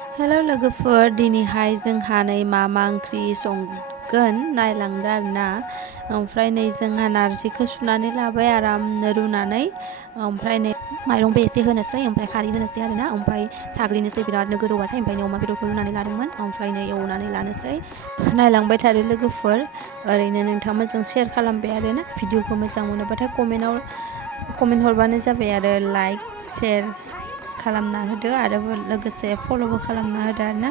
हेल' लोगोफोर दिनैहाय जोंहा नै मा ओंख्रि संगोन नायलांदो आरोना ओमफ्राय नै जोंहा नारजिखौ सुनानै लाबाय आरामनो रुनानै ओमफ्राय नै माइरंबो एसे होनोसै ओमफ्राय खारै होनोसै आरोना ओमफ्राय साग्लिनोसै बिरादनो गोदौबाथाय ओमफ्राय अमा बेदरखौ रुनानै लादोंमोन ओमफ्राय नै एवनानै लानोसै नायलांबाय थादो लोगोफोर ओरैनो नोंथांमोनजों शेयार खालामबाय आरोना भिडिअखौ मोजां मोनोबाथाय कमेन्ट हरबानो जाबाय आरो लाइक शेयार खालामना होदो आरो लोगोसे फल'बो खालामना होदो आरोना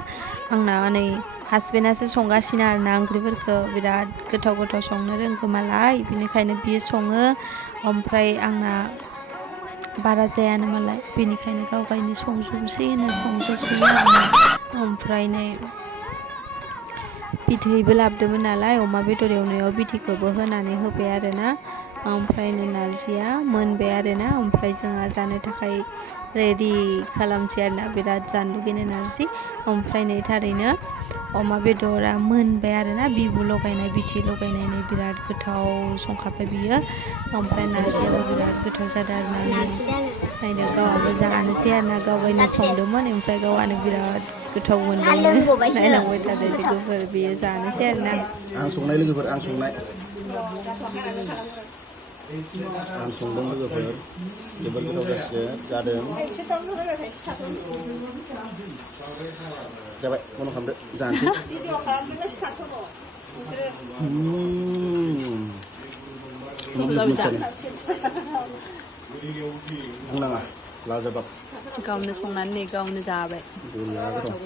आंना नै हासबेन्डआसो संगासिनो आरोना ओंख्रिफोरखौ बिराद गोथाव संनो रोंगौ मालाय बिनिखायनो बियो सङो ओमफ्राय आंना बारा जायानो मालाय बेनिखायनो गाव गावनि संजोबसै आरोना ओमफ्राय नै बिदैबो लाबोदोंमोन नालाय अमा बेदर एवनायाव बिदैखौबो होनानै होबाय आरोना ओमफ्राय नै नारजिया मोनबाय आरोना ओमफ्राय जोंहा जानो थाखाय रेडि खालामसै आरोना बिराद जानो लुगैनाय नारजि ओमफ्राय नै थारैनो अमा बेदरा मोनबाय आरोना बिबु लगायनाय बिथि लगायनानै बिराद गोथाव संखाबाय बियो ओमफ्राय नारजियाबो बिराद गोथाव जादों आरोना नायनो गावआबो जानोसै आरोना गाव गावनो संदोंमोन ओमफ्राय गावआनो बिराद गोथाव मोनदोंनो नायलांबाय थादो लोगोफोर बेयो जानोसै आरोना आं संनाय लोगोफोर आं संनाय आं संदों लोगोफोर जोबोद गोथाव जादों जाबाय बन्द' खालामदो जानोसै बुंनाङा लाजाबाब गावनो संनानै गावनो जाबाय गोथाव